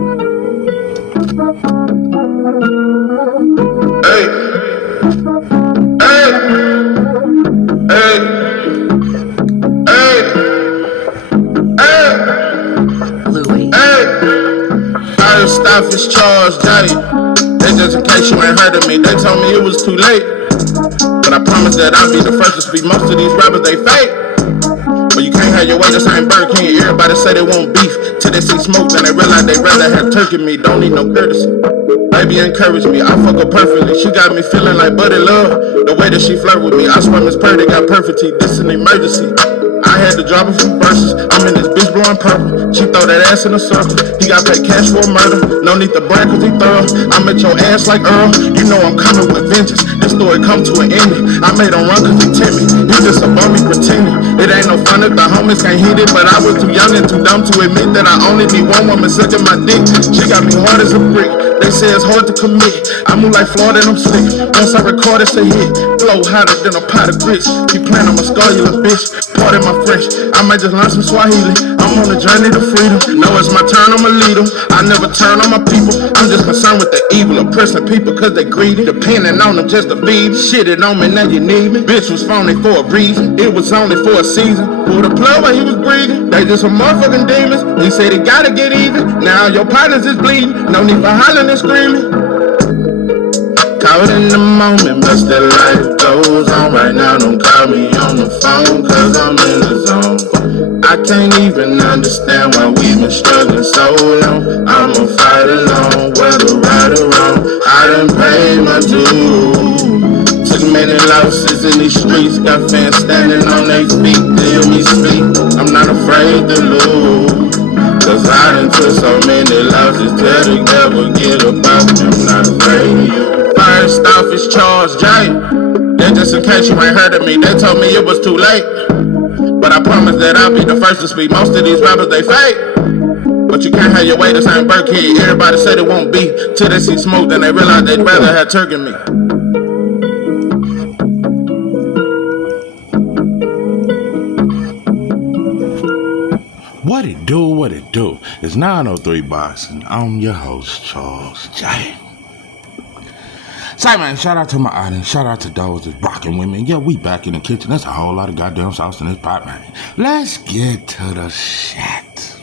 Hey, hey, hey, hey, Louis. hey. First off is Charles J. They just in case you ain't heard of me, they told me it was too late. But I promise that I'll be the first to speak. Most of these rappers, they fake. But you can't have your way, this ain't Burger King. Everybody say they want beef till they see smoke, then they realize they rather have turkey meat. Don't need no courtesy. Baby encourage me, I fuck her perfectly. She got me feeling like buddy love. The way that she flirt with me, I swear Miss Purdy got perfect teeth. This an emergency. I had to drop a few verses. I'm in this bitch blowing purple. She throw that ass in a circle. He got paid cash for a murder. No need to brag cause he thorough. I'm at your ass like Earl. You know I'm coming with vengeance. This story come to an ending. I made him run cause he timid. He just a bummy pretending. It ain't no fun if the homies can't hit it. But I was too young and too dumb to admit that I only need one woman sucking my dick. She got me hard as a brick. They say it's hard to commit. I move like Florida and I'm slick. Once I record it's a hit. Flow hotter than a pot of grits. Keep playing, I'm a scar you a bitch. Pardon my French, I might just learn some Swahili. I'm on a journey to freedom. Know it's my turn, I'ma lead them. I never turn on my people. I'm just concerned with the evil, oppressing people cause they greedy. Depending on them just to feed. Shitted on me, now you need me. Bitch was phony for a reason. It was only for a season. Pulled a plug while he was breathing. They just some motherfucking demons. He said he gotta get even. Now your partners is bleeding. No need for hollering and screaming. Caught in the moment, but still life goes on. Right now, don't call me on the phone, cause I'm in the zone. I can't even understand why we've been struggling so long. I'ma fight alone, whether right or wrong. I done paid my dues. Took many losses in these streets. Got fans standing on their feet to hear me speak. I'm not afraid to lose, cause I done took so many losses till they never get about me. I'm not afraid of you. First off is Charles J. Then just in case you ain't heard of me, they told me it was too late. But I promise that I'll be the first to speak. Most of these rappers, they fake. But you can't have your way, this ain't Burger King. Everybody said it won't be till they see smoke, then they realize they'd rather have turkey meat. What it do, what it do? It's 903 Box, and I'm your host, Charles J. Say, man, shout out to my audience. Shout out to those that's rocking with me. Yeah, we back in the kitchen. There's a whole lot of goddamn sauce in this pot, man. Let's get to the shit.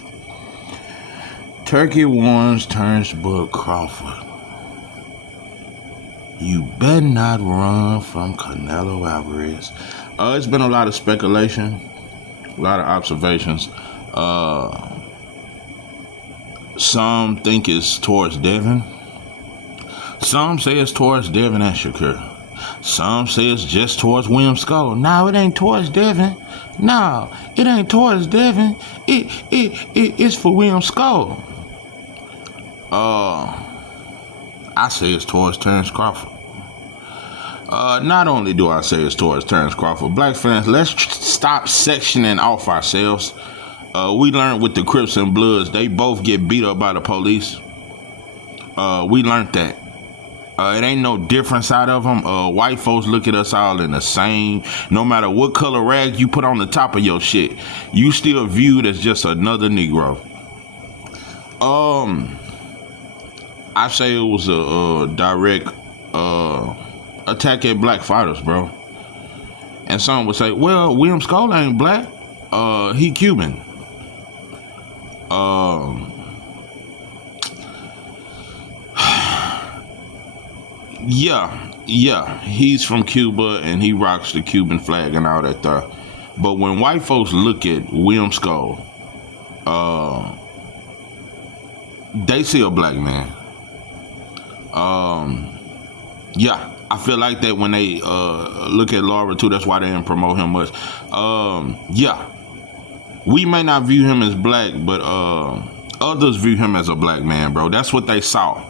Turkey warns Turnbull Crawford. You better not run from Canelo Alvarez. It's been a lot of speculation, a lot of observations. Some think it's towards Devin. Some say it's towards Devin and Shakur. Some say it's just towards William Skull. No, it ain't towards Devin. No, it ain't towards Devin. It's for William Skull. I say it's towards Terrence Crawford. Not only do I say it's towards Terrence Crawford, black fans, let's stop sectioning off ourselves. We learned with the Crips and Bloods, they both get beat up by the police. We learned that. It ain't no difference out of them. White folks look at us all in the same. No matter what color rag you put on the top of your shit, you still viewed as just another Negro. I say it was a direct attack at black fighters, bro. And some would say, well, William Skull ain't black. He Cuban. Yeah, he's from Cuba and he rocks the Cuban flag and all that stuff. But when white folks look at William Skull, they see a black man. Yeah, I feel like that when they look at Laura too. That's why they didn't promote him much. Yeah, we may not view him as black, but others view him as a black man, bro. That's what they saw.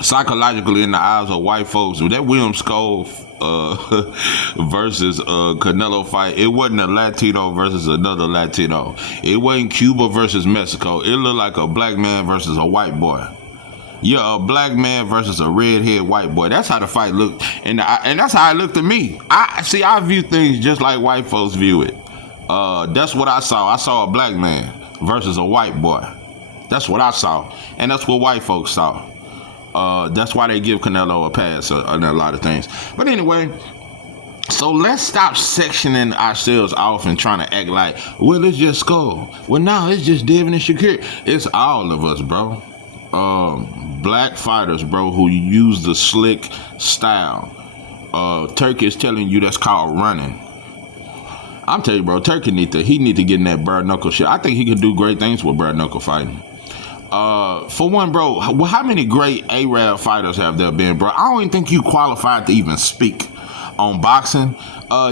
Psychologically, in the eyes of white folks, that William Skull versus Canelo fight, it wasn't a Latino versus another Latino. It wasn't Cuba versus Mexico. It looked like a black man versus a white boy. Yeah, a black man versus a redhead white boy. That's how the fight looked, and that's how it looked to me. I view things just like white folks view it. That's what I saw. I saw a black man versus a white boy. That's what I saw, and that's what white folks saw. That's why they give Canelo a pass on a lot of things. But anyway, so let's stop sectioning ourselves off and trying to act like, well, it's just Skull. Well, no, it's just Devin and Shakir. It's all of us, bro. Black fighters, bro, who use the slick style. Turki is telling you that's called running. I'm telling you, bro, Turki need to get in that bare knuckle shit. I think he could do great things with bare knuckle fighting. For one, bro, how many great Arab fighters have there been, bro? I don't even think you qualified to even speak on boxing.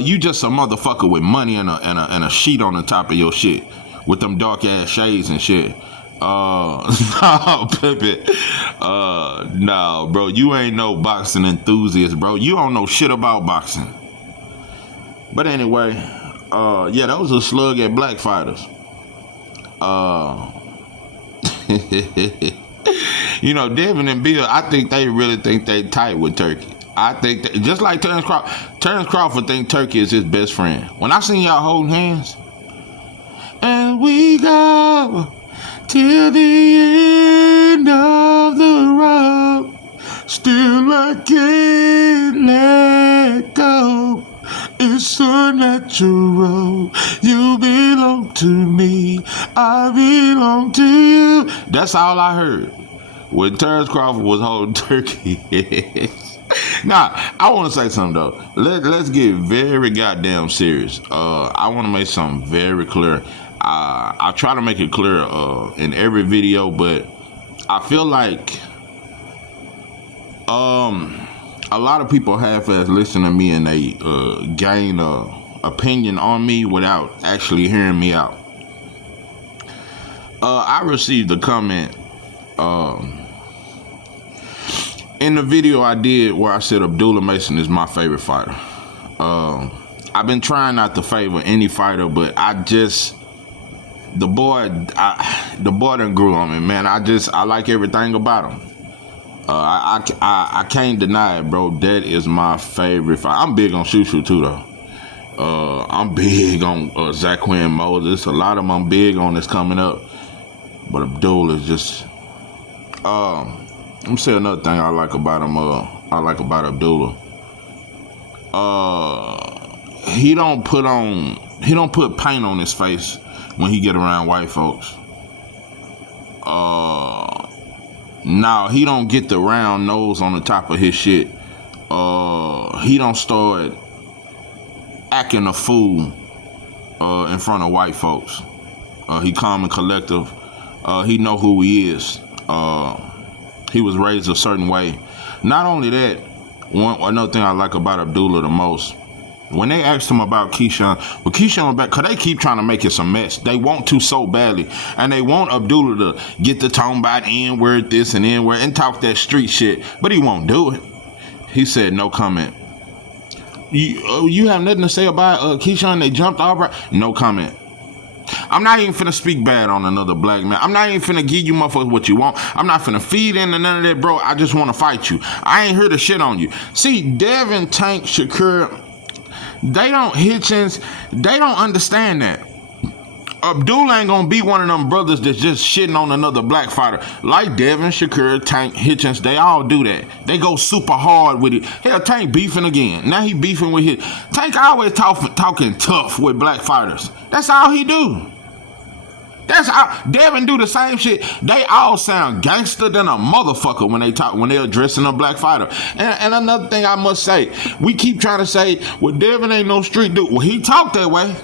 You just a motherfucker with money and a sheet on the top of your shit with them dark ass shades and shit. No, Pepe. No, bro, you ain't no boxing enthusiast, bro. You don't know shit about boxing. But anyway, yeah, that was a slug at black fighters. You know, Devin and Bill, I think they really think they tight with Turki. I think that, just like Terrence Crawford think Turki is his best friend. When I seen y'all holding hands, and we go till the end of the road, still I can't let go. It's so natural. You belong to me. I belong to you. That's all I heard when Terrence Crawford was holding Turki. Now, I want to say something though. Let's get very goddamn serious. I want to make something very clear. I try to make it clear in every video, but I feel like a lot of people half-ass listen to me and they gain opinion on me without actually hearing me out. I received a comment in the video I did where I said Abdullah Mason is my favorite fighter. I've been trying not to favor any fighter, but the boy done grew on me, man. I like everything about him. I can't deny it, bro. That is my favorite fight. I'm big on Shushu too, though. I'm big on Zaquin Moses. A lot of them I'm big on that's coming up. But Abdul is just... I'm saying another thing I like about him. I like about Abdullah. He don't put paint on his face when he get around white folks. Now he don't get the round nose on the top of his shit. He don't start acting a fool in front of white folks. He calm and collective. He know who he is. He was raised a certain way. Not only that, another thing I like about Abdullah the most, when they asked him about Keyshawn, well, Keyshawn back, cause they keep trying to make it some mess. They want to so badly, and they want Abdullah to get the tone about N-word this and N-word and talk that street shit, but he won't do it. He said no comment. You have nothing to say about Keyshawn? They jumped Alvarez? No comment. I'm not even finna speak bad on another black man. I'm not even finna give you motherfuckers what you want. I'm not finna feed into none of that, bro. I just want to fight you. I ain't here to shit on you. See, Devin, Tank, Shakur, Hitchens, they don't understand that. Abdul ain't gonna be one of them brothers that's just shitting on another black fighter. Like Devin, Shakur, Tank, Hitchens, they all do that. They go super hard with it. Hell, Tank beefing again. Now he beefing with his... Tank always talking tough with black fighters. That's all he do. That's how Devin do the same shit. They all sound gangster than a motherfucker when they addressing a black fighter. And another thing I must say, we keep trying to say, well, Devin ain't no street dude. Well, he talk that way.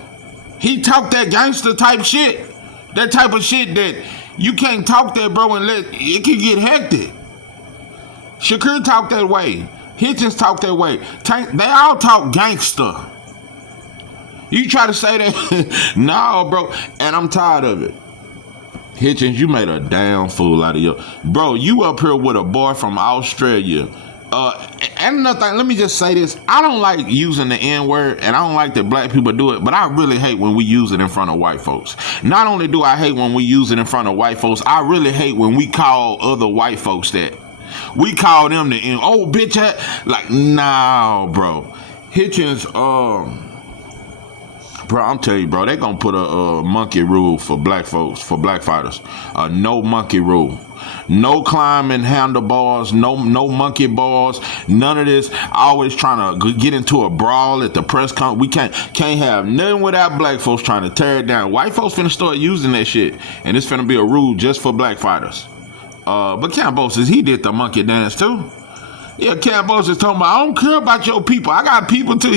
He talk that gangster type shit. That type of shit that you can't talk that, bro, and it can get hectic. Shakur talk that way. Hitchens talk that way. They all talk gangster. You try to say that, no, bro, and I'm tired of it. Hitchens, you made a damn fool out of you. Bro, you up here with a boy from Australia. And another thing, let me just say this. I don't like using the N-word, and I don't like that black people do it, but I really hate when we use it in front of white folks. Not only do I hate when we use it in front of white folks, I really hate when we call other white folks that. We call them the N. Oh, bitch, like, nah, bro. Hitchens, Bro, I'm telling you, bro, they gonna put a monkey rule for black folks, for black fighters. No monkey rule. No climbing handlebars, no monkey bars, none of this. Always trying to get into a brawl at the press conference. We can't have nothing without black folks trying to tear it down. White folks finna start using that shit, and it's finna be a rule just for black fighters. But Campbell says he did the monkey dance too. Yeah, Campbell is talking about, I don't care about your people. I got people too.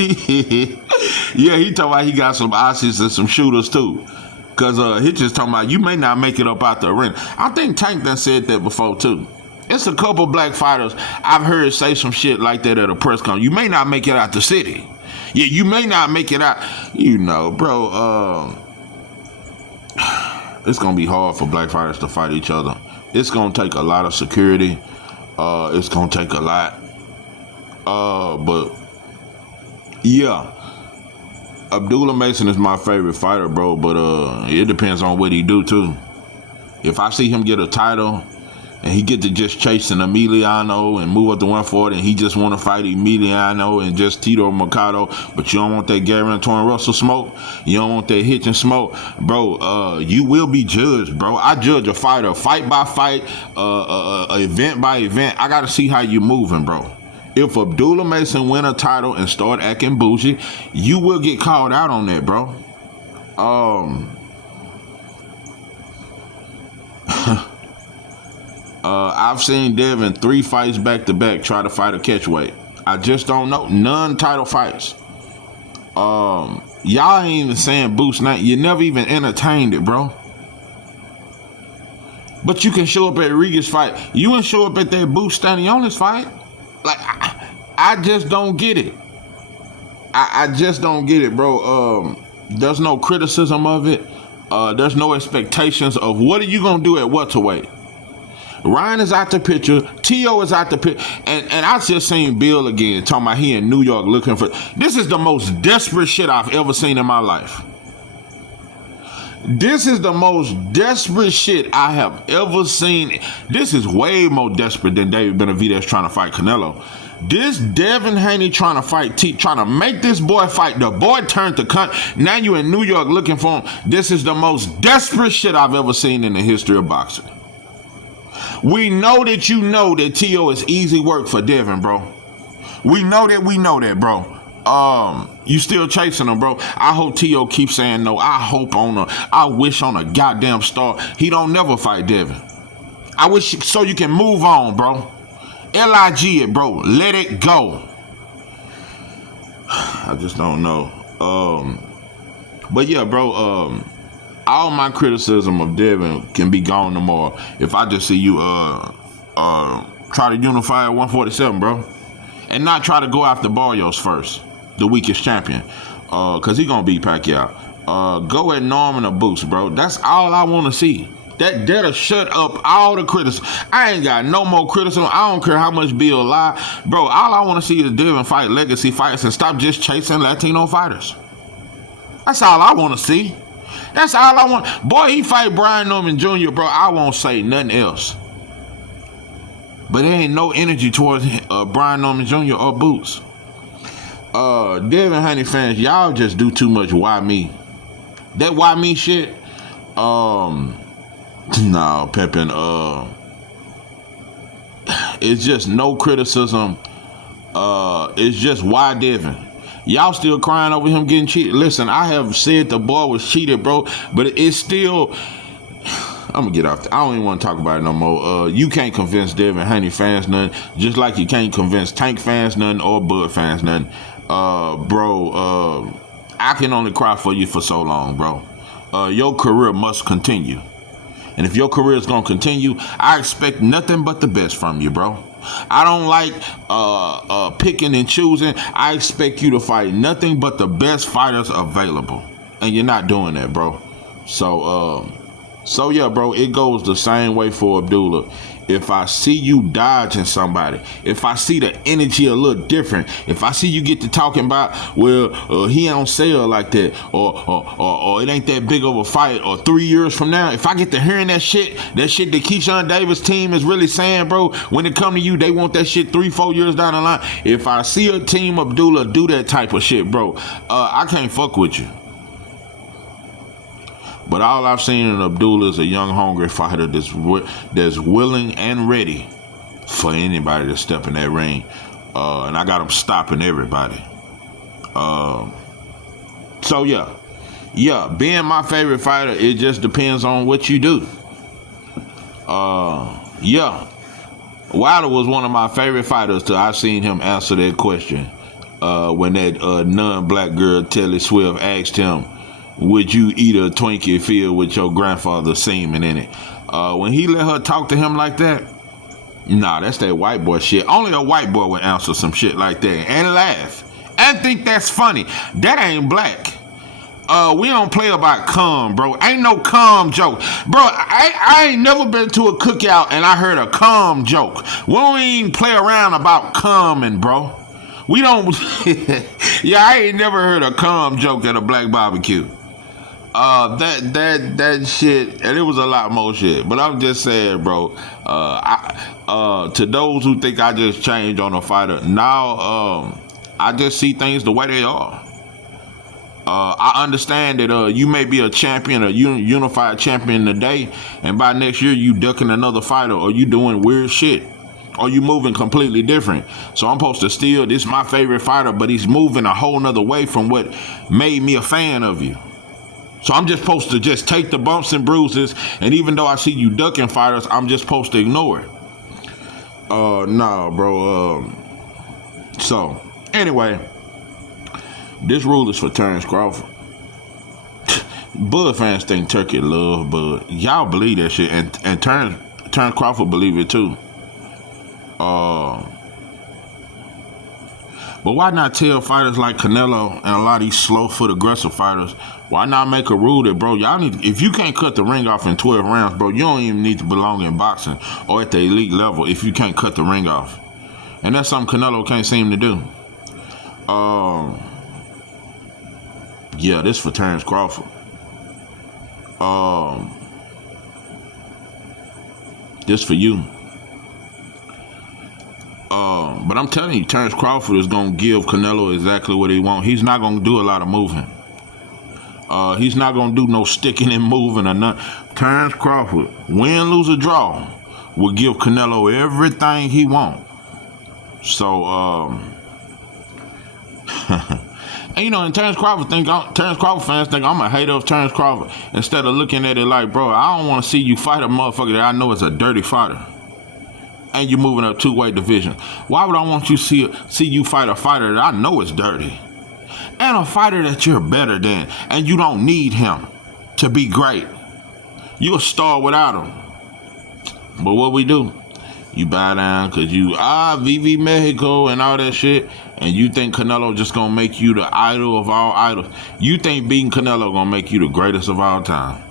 Yeah, he talking about he got some Aussies and some shooters too. Because he just talking about, you may not make it up out the arena. I think Tank done said that before too. It's a couple black fighters I've heard say some shit like that at a press conference. You may not make it out the city. Yeah, you may not make it out. You know, bro, it's going to be hard for black fighters to fight each other. It's going to take a lot of security. It's gonna take a lot. But yeah, Abdullah Mason is my favorite fighter, bro. But it depends on what he do too. If I see him get a title and he get to just chasing Emiliano and move up to 140 and he just want to fight Emiliano and just Tito Mercado, but you don't want that Gary Antoine Russell smoke, you don't want that hitching smoke, bro, you will be judged, bro. I judge a fighter fight by fight, event by event. I gotta see how you moving, bro. If Abdullah Mason win a title and start acting bougie, you will get called out on that, bro. I've seen Devin 3 fights back to back try to fight a catchweight. I just don't know. Non-title fights. Y'all ain't even saying boost night. You never even entertained it, bro. But you can show up at Riga's fight. You can show up at that boost Stanionis fight. Like, I just don't get it. I just don't get it, bro. There's no criticism of it. There's no expectations of what are you gonna do at welterweight. Ryan is out the picture. T.O. is out the picture. And I just seen Bill again talking about he in New York looking for... This is the most desperate shit I've ever seen in my life. This is the most desperate shit I have ever seen. This is way more desperate than David Benavidez trying to fight Canelo. This Devin Haney trying to fight trying to make this boy fight. The boy turned to cunt. Now you in New York looking for him. This is the most desperate shit I've ever seen in the history of boxing. We know that you know that T.O. is easy work for Devin, bro. We know that, bro. You still chasing him, bro. I hope T.O. keeps saying no. I wish on a goddamn star. He don't never fight Devin. I wish so you can move on, bro. LIG it, bro. Let it go. I just don't know. But yeah, bro, all my criticism of Devin can be gone tomorrow if I just see you try to unify at 147, bro. And not try to go after Barrios first, the weakest champion. Cause he gonna beat Pacquiao. Go at Norman or Boots, bro. That's all I wanna see. That'll shut up all the criticism. I ain't got no more criticism. I don't care how much Bill lie. Bro, all I wanna see is Devin fight legacy fights and stop just chasing Latino fighters. That's all I wanna see. That's all I want. Boy, he fight Brian Norman Jr., bro. I won't say nothing else. But there ain't no energy towards Brian Norman Jr. or Boots. Devin Haney fans, y'all just do too much why me. That why me shit, no, Pippin, it's just no criticism. It's just why Devin. Y'all still crying over him getting cheated. Listen, I have said the boy was cheated, bro, but it's still... I'm gonna get off. I don't even want to talk about it no more. You can't convince Devin Haney fans nothing, just like you can't convince Tank fans nothing or Bud fans nothing. Bro, I can only cry for you for so long, bro. Your career must continue. And if your career is gonna continue, I expect nothing but the best from you, bro. I don't like picking and choosing. I expect you to fight nothing but the best fighters available. And you're not doing that, bro. So yeah, bro, it goes the same way for Abdullah. If I see you dodging somebody, if I see the energy a little different, if I see you get to talking about, well, he don't sell like that, or it ain't that big of a fight, or 3 years from now, if I get to hearing that shit that Keyshawn Davis team is really saying, bro, when it come to you, they want that shit 3-4 years down the line. If I see a team Abdullah do that type of shit, bro, I can't fuck with you. But all I've seen in Abdullah is a young, hungry fighter that's willing and ready for anybody to step in that ring. And I got him stopping everybody. So yeah, being my favorite fighter, it just depends on what you do. Yeah, Wilder was one of my favorite fighters till I seen him answer that question. When that non-black girl Telly Swift asked him, "Would you eat a Twinkie filled with your grandfather's semen in it?" When he let her talk to him like that, nah, that's that white boy shit. Only a white boy would answer some shit like that and laugh and think that's funny. That ain't black. We don't play about cum, bro. Ain't no cum joke. Bro, I ain't never been to a cookout and I heard a cum joke. We don't even play around about cumming, bro. We don't. Yeah, I ain't never heard a cum joke at a black barbecue. That shit, and it was a lot more shit. But I'm just saying, bro. To those who think I just changed on a fighter, now I just see things the way they are. I understand that you may be a champion, a unified champion today, and by next year you ducking another fighter, or you doing weird shit, or you moving completely different. So I'm supposed to steal this my favorite fighter, but he's moving a whole nother way from what made me a fan of you. So I'm just supposed to just take the bumps and bruises, and even though I see you ducking fighters, I'm just supposed to ignore it. Nah, bro. So anyway. This rule is for Terrence Crawford. Bud fans think Turkey love Bud. Y'all believe that shit, and Terrence Crawford believe it too. But why not tell fighters like Canelo and a lot of these slow-foot aggressive fighters, why not make a rule that, bro, y'all need, if you can't cut the ring off in 12 rounds, bro, you don't even need to belong in boxing or at the elite level if you can't cut the ring off. And that's something Canelo can't seem to do. Yeah, this for Terrence Crawford. This for you. But I'm telling you, Terrence Crawford is gonna give Canelo exactly what he wants. He's not gonna do a lot of moving. He's not gonna do no sticking and moving or nothing. Terrence Crawford, win, lose, or draw, will give Canelo everything he wants. So, and you know, and Terrence Crawford fans think I'm a hater of Terrence Crawford. Instead of looking at it like, bro, I don't want to see you fight a motherfucker that I know is a dirty fighter, and you're moving up two-weight division. Why would I want you see you fight a fighter that I know is dirty, and a fighter that you're better than, and you don't need him to be great? You're a star without him. But what we do? You bow down because you Vivi Mexico and all that shit, and you think Canelo just gonna make you the idol of all idols. You think beating Canelo gonna make you the greatest of all time.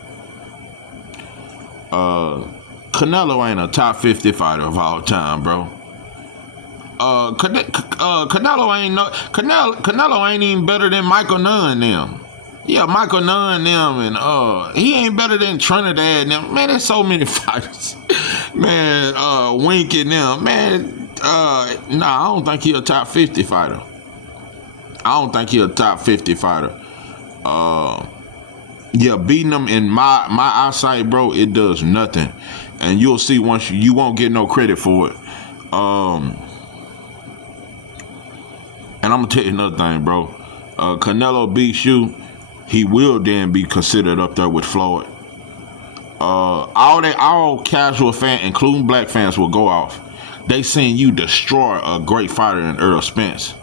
Canelo ain't a top 50 fighter of all time, bro. Canelo ain't even better than Michael Nunn them. Yeah, Michael Nunn them, and he ain't better than Trinidad them. Man, there's so many fighters. Man, Wink and them. Man, I don't think he a top 50 fighter. Yeah, beating them in my eyesight, bro, it does nothing. And you'll see once you won't get no credit for it. And I'm gonna tell you another thing, bro. Canelo beats you, he will then be considered up there with Floyd. All casual fans, including black fans, will go off. They seen you destroy a great fighter in Earl Spence.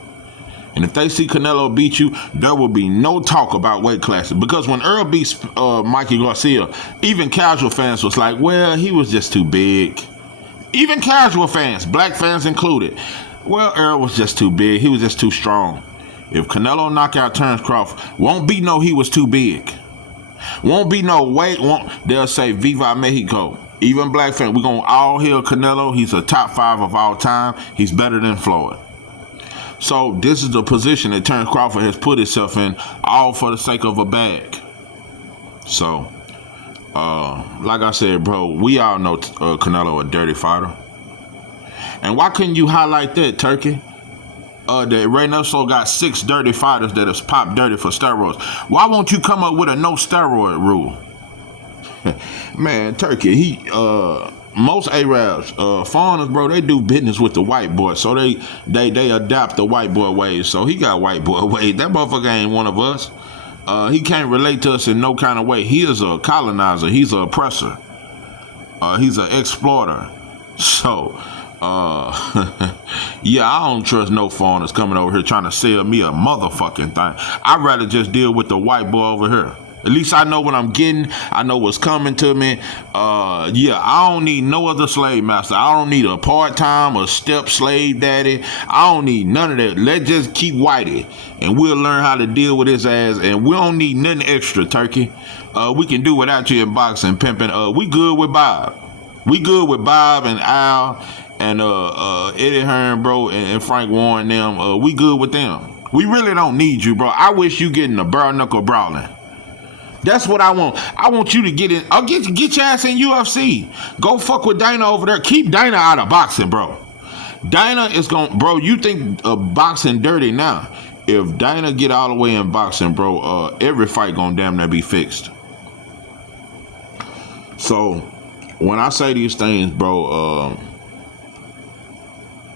And if they see Canelo beat you, there will be no talk about weight classes. Because when Earl beats Mikey Garcia, even casual fans was like, well, he was just too big. Even casual fans, black fans included. Well, Earl was just too big. He was just too strong. If Canelo knock out Terrence Crawford, won't be no he was too big. Won't be no weight. They'll say Viva Mexico. Even black fans, we're going to all hail Canelo. He's a top 5 of all time. He's better than Floyd. So this is the position that Terrence Crawford has put himself in, all for the sake of a bag. So, like I said, bro, we all know Canelo a dirty fighter. And why couldn't you highlight that, Turkey? That Ray Nelson got 6 dirty fighters that has popped dirty for steroids. Why won't you come up with a no steroid rule? Man, Turkey, most Arabs, foreigners, bro, they do business with the white boy, so they adopt the white boy ways. So he got white boy ways. That motherfucker ain't one of us. He can't relate to us in no kind of way. He is a colonizer. He's an oppressor. He's an exploiter. So, yeah, I don't trust no foreigners coming over here trying to sell me a motherfucking thing. I'd rather just deal with the white boy over here. At least I know what I'm getting. I know what's coming to me. Yeah, I don't need no other slave master. I don't need a part-time or step slave daddy. I don't need none of that. Let's just keep Whitey, and we'll learn how to deal with his ass, and we don't need nothing extra, Turkey. We can do without you in boxing, pimping. We good with Bob. We good with Bob and Al and Eddie Hearn, bro, and Frank Warren, them. We good with them. We really don't need you, bro. I wish you getting a bare knuckle brawling. That's what I want. I want you to get in. I'll get your ass in UFC. Go fuck with Dana over there. Keep Dana out of boxing, bro. Dana is going, bro. You think boxing dirty now? If Dana get all the way in boxing, bro, every fight gonna damn near be fixed. So when I say these things, bro,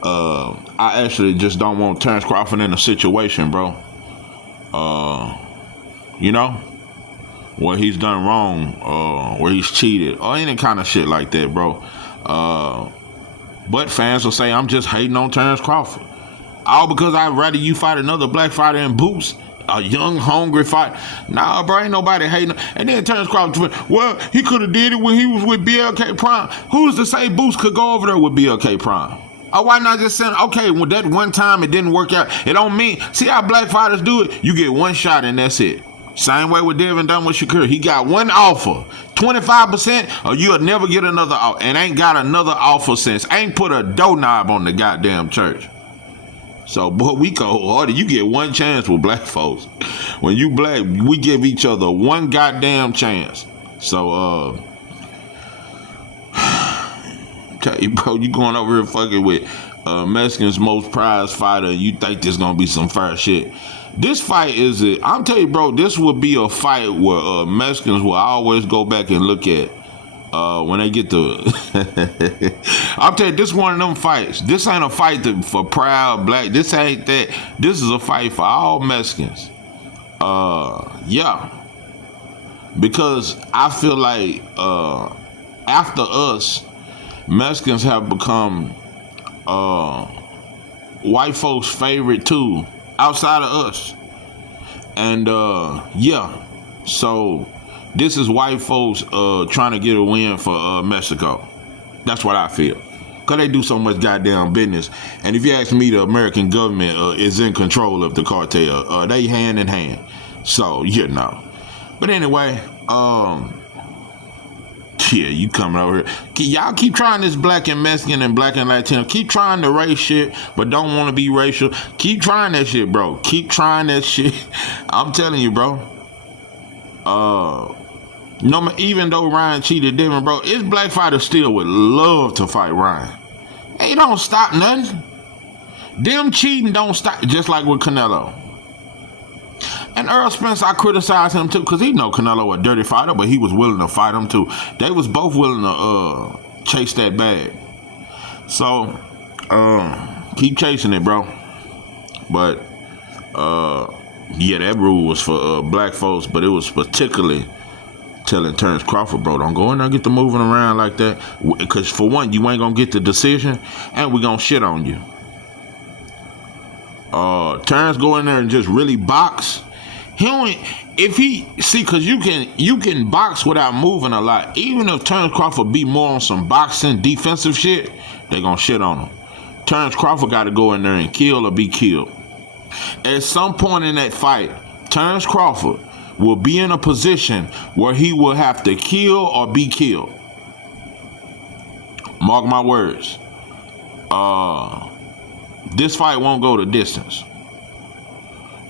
I actually just don't want Terrence Crawford in a situation, bro. You know, where he's done wrong, where he's cheated, or any kind of shit like that, bro. But fans will say I'm just hating on Terrence Crawford. All because I'd rather you fight another black fighter in boots, a young, hungry fight. Nah, bro, ain't nobody hating. And then Terrence Crawford, well, he could have did it when he was with BLK Prime. Who's to say Boots could go over there with BLK Prime? Or why not just send, okay, well, that one time it didn't work out. It don't mean, see how black fighters do it? You get one shot and that's it. Same way with Devin done with Shakur. He got one offer, 25%, or you'll never get another offer. And ain't got another offer since. Ain't put a doorknob on the goddamn church. So, boy, we go harder. You get one chance with black folks. When you black, we give each other one goddamn chance. So, tell you, bro, you going over here fucking with Mexican's most prized fighter, and you think there's gonna be some fair shit. This fight is it. I'm telling you, bro, this would be a fight where Mexicans will always go back and look at when they get to it. I'm telling you, this is one of them fights. This ain't a fight for proud black. This ain't that. This is a fight for all Mexicans. Yeah. Because I feel like after us, Mexicans have become white folks' favorite too, outside of us. And yeah, so this is white folks trying to get a win for Mexico. That's what I feel. Because they do so much goddamn business. And if you ask me, the American government is in control of the cartel. They hand in hand. So, you know. But anyway, yeah, you coming over here. Y'all keep trying this black and Mexican and black and Latino. Keep trying the race shit, but don't want to be racial. Keep trying that shit, bro. Keep trying that shit. I'm telling you, bro. No, even though Ryan cheated different, bro, it's black fighters still would love to fight Ryan. They don't stop nothing. Them cheating don't stop, just like with Canelo. And Earl Spence, I criticize him too, because he know Canelo a dirty fighter, but he was willing to fight him too. They was both willing to chase that bag. So, keep chasing it, bro. But, yeah, that rule was for black folks, but it was particularly telling Terrence Crawford, bro, don't go in there and get the moving around like that. Because for one, you ain't going to get the decision, and we going to shit on you. Terrence go in there and just really box. He only, if he, see, because you can box without moving a lot. Even if Terrence Crawford be more on some boxing defensive shit, they gonna shit on him. Terrence Crawford got to go in there and kill or be killed. At some point in that fight, Terrence Crawford will be in a position where he will have to kill or be killed. Mark my words. This fight won't go the distance.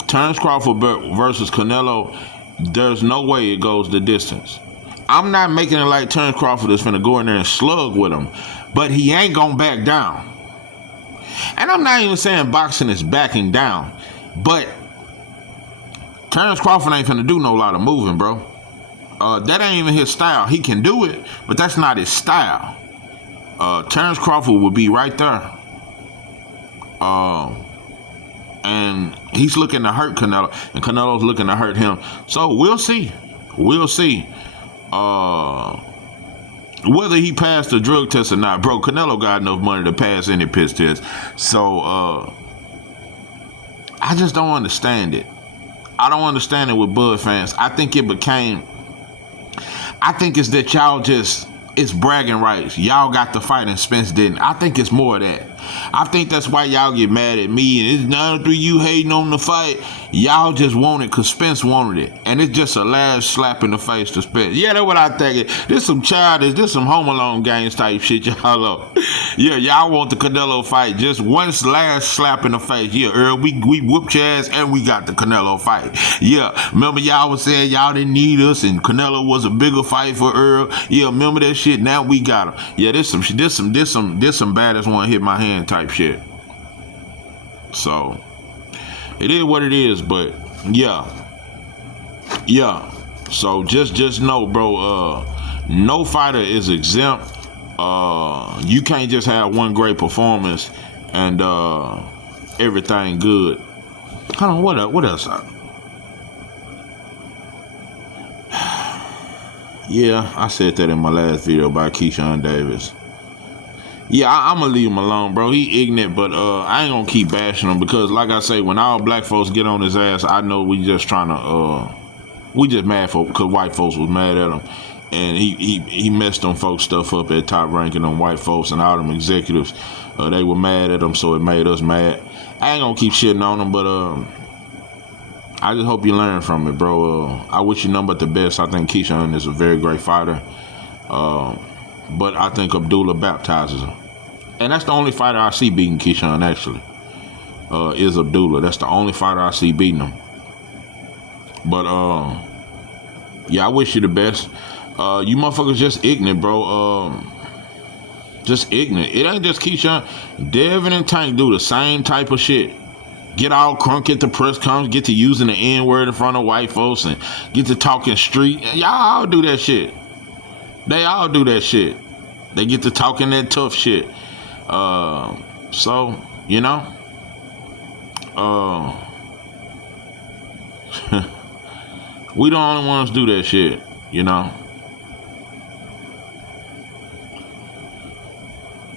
Terrence Crawford versus Canelo, there's no way it goes the distance. I'm not making it like Terrence Crawford is finna go in there and slug with him, but he ain't gonna back down. And I'm not even saying boxing is backing down, but Terrence Crawford ain't finna do no lot of moving, bro. That ain't even his style. He can do it, but that's not his style. Terrence Crawford would be right there. And he's looking to hurt Canelo, and Canelo's looking to hurt him. So we'll see. We'll see. Whether he passed the drug test or not, bro, Canelo got enough money to pass any piss test. So I just don't understand it. I don't understand it with Bud fans. I think it's that y'all just, it's bragging rights. Y'all got the fight and Spence didn't. I think it's more of that. I think that's why y'all get mad at me and it's none through you hating on the fight. Y'all just want it because Spence wanted it. And it's just a last slap in the face to Spence. Yeah, that's what I think. This some childish, this some Home Alone games type shit, y'all know. Yeah, y'all want the Canelo fight. Just one last slap in the face. Yeah, Earl, we whooped your ass and we got the Canelo fight. Yeah, remember y'all was saying y'all didn't need us and Canelo was a bigger fight for Earl. Yeah, remember that shit? Now we got him. Yeah, this some baddest one hit my hand type shit. So it is what it is, but yeah. So just know, bro. No fighter is exempt. You can't just have one great performance and everything good. Hold on, what else? Yeah, I said that in my last video about Keyshawn Davis. Yeah, I'm gonna leave him alone, bro. He ignorant, but I ain't gonna keep bashing him because, like I say, when all black folks get on his ass, I know we just trying to, we just mad for because white folks was mad at him, and he messed them folks stuff up at Top Ranking on white folks and all them executives. They were mad at him, so it made us mad. I ain't gonna keep shitting on him, but I just hope you learn from it, bro. I wish you nothing but the best. I think Keyshawn is a very great fighter. But I think Abdullah baptizes him. And that's the only fighter I see beating Keyshawn, actually, is Abdullah. That's the only fighter I see beating him. But, yeah, I wish you the best. You motherfuckers just ignorant, bro. Just ignorant. It ain't just Keyshawn. Devin and Tank do the same type of shit. Get all crunk at the press conference, get to using the N-word in front of white folks, and get to talking street. Y'all all do that shit. They all do that shit. They get to talking that tough shit. So, you know, we the only ones do that shit, you know.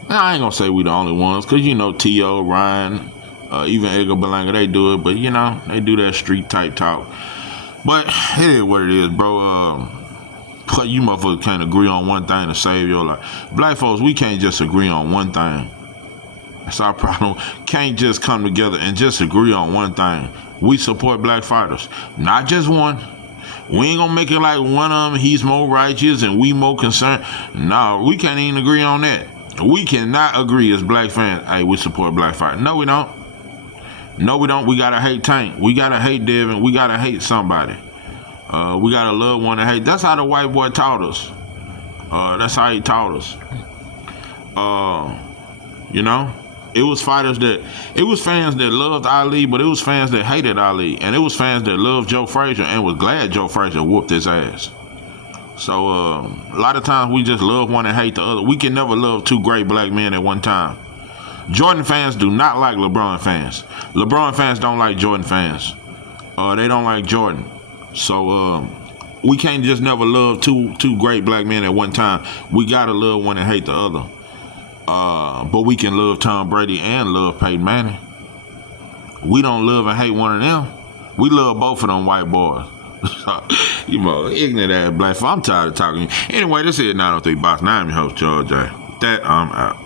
I ain't gonna say we the only ones, cause you know T.O., Ryan, even Edgar Berlanga, they do it, but you know, they do that street type talk. But it is what it is, bro. You motherfuckers can't agree on one thing to save your life. Black folks, we can't just agree on one thing. That's our problem. Can't just come together and just agree on one thing. We support black fighters, not just one. We ain't gonna make it like one of them, he's more righteous and we more concerned. No, we can't even agree on that. We cannot agree as black fans, hey, we support black fighters. No, we don't. No, we don't. We gotta hate Tank. We gotta hate Devin. We gotta hate somebody. We gotta love one and hate. That's how the white boy taught us. That's how he taught us. You know, it was fans that loved Ali, but it was fans that hated Ali, and it was fans that loved Joe Frazier and was glad Joe Frazier whooped his ass. So a lot of times we just love one and hate the other. We can never love two great black men at one time. Jordan fans do not like LeBron fans. LeBron fans don't like Jordan fans. They don't like Jordan. So we can't just never love two great black men at one time. We gotta love one and hate the other. But we can love Tom Brady and love Peyton Manning. We don't love and hate one of them. We love both of them white boys. You know, ignorant ass black. I'm tired of talking. Anyway, this is 903 Box. Now I'm your host, George J. That I'm out.